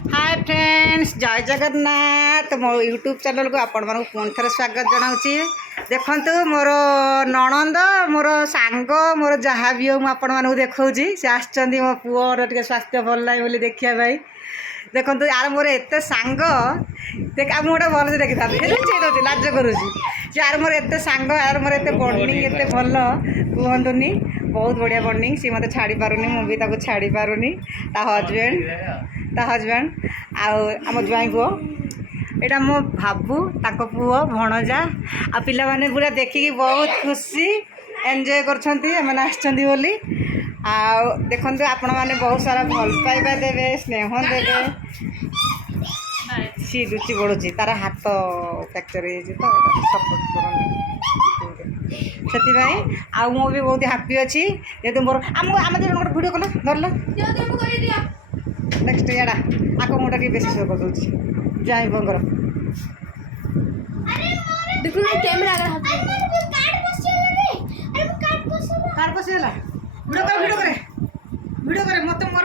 Hi friends जय जगन्नाथ मो YouTube channel को आपण मानक पुणी थे स्वागत जनाऊँगी। देखु मोर नणंद मोर सांग मोर जहाँ भी हो आपण मानक देखा सी आसुँच मो पुअर टे स्वास्थ्य भल ना बोली देखा देखो यार मोर एत सांग देख गोटे भल से देखी था दे लाज करुँची यार मोर एत सांग यार मोर एत बॉन्डिंग एत भल कहतुनि बहुत बढ़िया बॉन्डिंग सी मत छाड़ी पारुनी मुझे छाड़ी पारुनी ता हजबैंड आम ज्वाई पुओ यहाँ मो भाबू ताको पुओ भणजा आ पिला माने पूरा देखिकी बहुत खुशी एंजॉय करछंती बोली आ देखंतु आपण माने बहुत सारा भल पाइबा देवे स्नेह देवे सी रुचि बढ़ुची तार हाथ फ्रैक्चर हो सपोर्ट करनी से मु भी बहुत हैप्पी अच्छी जेहतु मोर आम आम गोटे वीडियो कल धरल नेक्स्ट याडा आको मुटा के बेसी शो कर दूची जाई बंगर देखो ना कैमरा अगर हाथ कार्ड पसिला वीडियो करे मत मोर